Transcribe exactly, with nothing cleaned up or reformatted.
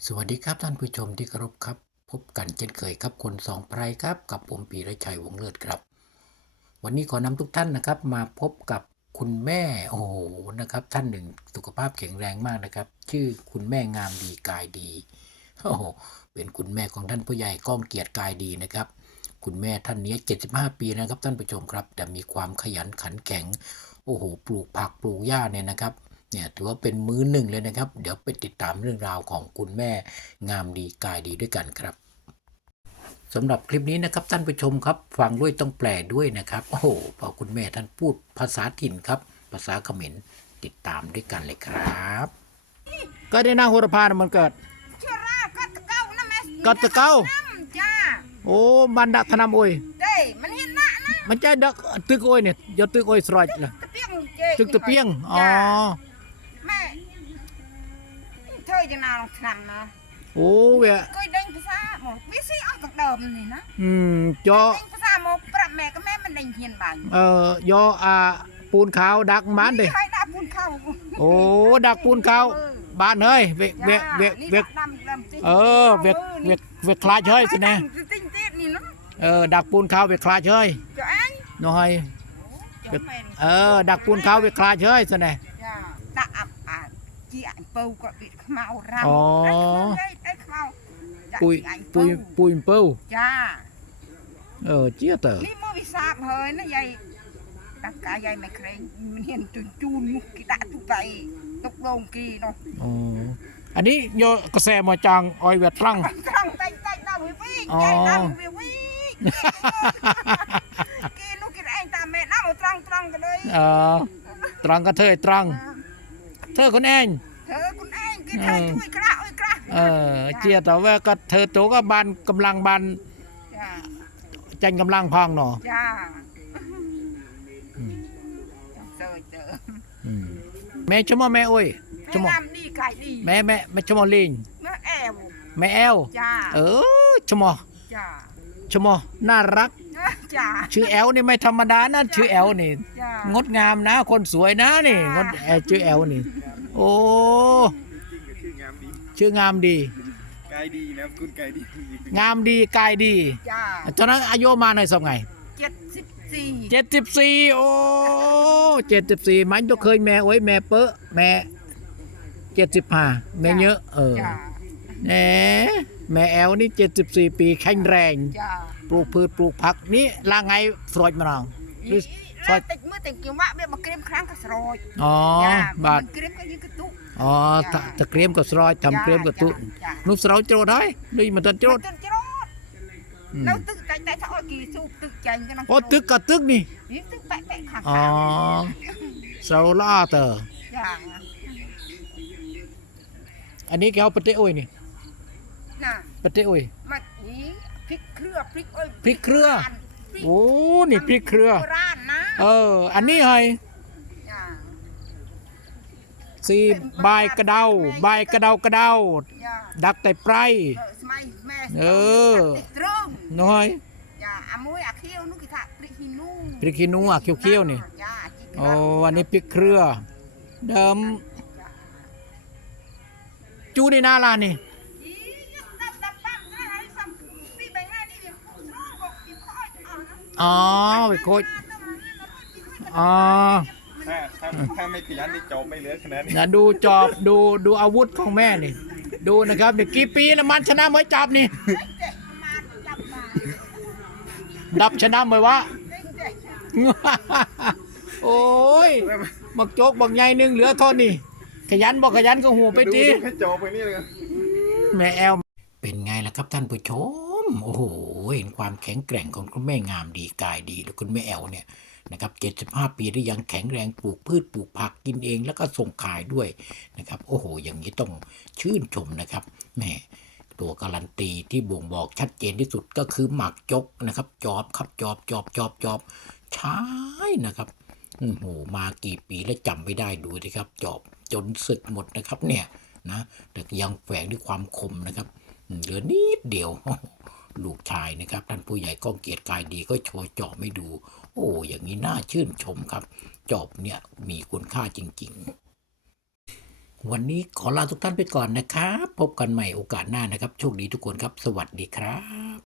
สวัสดีครับท่านผู้ชมที่เคารพครับพบกันเช่นเคยครับคนสองไพรครับกับผมปีระชัยวงศ์เลิศครับวันนี้ขอนำทุกท่านนะครับมาพบกับคุณแม่โอ้โหนะครับท่านหนึ่งสุขภาพแข็งแรงมากนะครับชื่อคุณแม่งามดีกายดีโอ้โหเป็นคุณแม่ของท่านผู้ใหญ่ก้องเกียรติกายดีนะครับคุณแม่ท่านนี้เจ็ดสิบห้าปีนะครับท่านผู้ชมครับแต่มีความขยันขันแข็งโอ้โหปลูกผักปลูกหญ้าเนี่ยนะครับเนี่ยถือว่าเป็นมือหนึ่งเลยนะครับเดี๋ยวไปติดตามเรื่องราวของคุณแม่งามดีกายดีด้วยกันครับสำหรับคลิปนี้นะครับท่านผู้ชมครับฟังด้วยต้องแปลด้วยนะครับโอ้โหพอคุณแม่ท่านพูดภาษาถิ่นครับภาษาเขมรติดตามด้วยกันเลยครับก็ได้นาโหระพานะมันเกิดเชื่อราก็ตะเก้านะแม่ก็ตะเก้าจ้าโอ้บันดักธนำโอ้ยเด้มันเห็นหน้านะมันใจดักตึกโอ้ยเนี่ยยอดตึกโอ้ยสลอยเลยตะเปียงเจ๊ตึกตะเปียงอ๋อแม่เธอจะนาวทำนะโอ้เว้ยก็เด้งภาษาหมดวิซีออกจากเดิมนี่นะอืมจอเด้งภาษาหมดปรับแม่ก็แม่มันเด้งเฮียนบางเอ่อยออ่าปูนขาวดักมันเด้ใครหน้าปูนเข้าโอ้ดักปูนขาวบ้านเฮ้ยเวกเวกเวกเวกดำดำจริงเออเวกเวกเวกคลาเฉยสิแน่จริงจริงนี่นะเออดักปูนขาวเวกคลาเฉยเจ้าอันน้อยเจ้าแม่เออดักปูนขาวเวกคลาเฉยสิแน่จ้าตะอับอ่านจีอันเปิลก็บิดขมเอาเราอ๋อได้ได้ขมเอาปุยปุยปุยเปิ้ลจ้าเออเจี๊ยเตอนี่มือวิสาบเฮยนะยายตักกายายไม่เคยมันเห็นจุนจูนมุกกีตาตุไปตกลงกีเนาะอ๋ออันนี้โยกระแสมาจางออยเวทตรังตรังใจใจดาววิวิใจดาววิวิกีนุกินเองตามแม่น้ำตรังตรังกันเลยเออตรังก็เธอตรัง เธอคนเองเธอคุณเองกินเธอช่วยกระอุ้ยกระเออเจียแต่ว่าก็เธอโตก็บานกำลังบานจ้าจันกำลังพองเนาะจ้าอืมเจอเจออืมแม่ชั่วโมงแม่โอ้ยชั่วโมงน้ำดีไก่ดีแม่แม่แม่ชั่วโมงลิงเมื่อแอวแม่แอลจ้าเออชั่วโมงจ้าชั่วโมงน่ารักจ้าชื่อแอลนี่ไม่ธรรมดานะชื่อแอลนี่จ้างดงามนะ คนสวยนะนี่งดแอลชื่อแอลนี่ โอ้ชื่องามดีกายดีนะคุณกายดีงามดีกายดีจ้าตอนนั้นอายุมาในอยสมัยเจ็ดสิบสี่เจ็ดสิบสี่โอ้เจ็ดสิบสี่มันก็เคยแม่โอ้ยแม่เปอะแม่เจ็ดสิบห้าแม่เยอะเออจ้าแหมแม่แอลนี่เจ็ดสิบสี่ปีแข็งแรงจ้าปลูกพืชปลูกผักนี่ลาไงฟรอยมาลองหรือฟรอยติดมือติดเกี่ยวว่าเบี้ยมาเกรียมครั้งก็สรอยอ๋อจ้าบาทมันเกรียมก็ยืนกระตุกอ๋อตะตะเกรียมกับสรอยทำเกรียมกับตุจ้านุสเราโจรได้ด้วยมันตันโจรตึกจรอดอืมแล้วตึกใจใจถ้าอ้อยกี่สูบตึกใจกันนะโอ้ตึกกับตึกนี่นี่ตึกแปะแปะขาอ๋อสโลล่าเตอร์จ้าอันนี้แกเอาปะเตโอ้ยนี่น่ะปะเตโอ้ยมานี้พริกเครือพริกอ้อยพริกเครือพริกโอ้นี่พริกเครือโบราณนะเออ อันนี้ไงจ้าสีใบกระเดาใบกระเดากระเดาจ้าดักแต่ไพรเออสมัยแม่เออติดตรึงน้อยจ้าอามุ้ยอาเคียวนุกิทะพริกหินูพริกขี้หนูอ่ะเขียวๆนี่จ้าจิกโอ้อันนี้พริกเครือ เดิมจูในนาลานนี่อ๋อไปโคตรอ๋อถ้าถ้าถ้าไม่ขยันนี่จบไม่เหลือขนาดนี้นะดูจอบดูดูอาวุธของแม่นี่ ดูนะครับนี่กี่ปีนะมันชนะเหมยจับนี่ ดับชนะเหมยวะ โอ้ยบักโจกบักใหญ่หนึงเหลือเท่านี้ขยันบอกขยันก็หูไปดูทีให้จบไปนี่เลยแม่แอลเป็นไงล่ะครับท่านผู้ชมโอ้โหเห็นความแข็งแกร่งของคุณแม่งามดีกายดีหรือคุณแม่แอลเนี่ยนะครับเจ็ดสิบห้าปีได้ยังแข็งแรงปลูกพืชปลูกผักกินเองแล้วก็ส่งขายด้วยนะครับโอ้โหอย่างนี้ต้องชื่นชมนะครับแม่ตัวการันตีที่บ่งบอกชัดเจนที่สุดก็คือหมักจกนะครับจอบครับจอบจอบจอบจอบใช่นะครับโอ้โหมากี่ปีแล้วจำไม่ได้ดูสิครับจอบจนสึกหมดนะครับเนี่ยนะแต่ยังแฝงด้วยความคมนะครับเหลือนิดเดียว ลูกชายนะครับท่านผู้ใหญ่ก้องเกียรติกายดีก็โชว์จอบไม่ดู โอ้อย่างนี้น่าชื่นชมครับ จอบเนี่ยมีคุณค่าจริงๆวันนี้ขอลาทุกท่านไปก่อนนะครับ พบกันใหม่โอกาสหน้านะครับ โชคดีทุกคนครับ สวัสดีครับ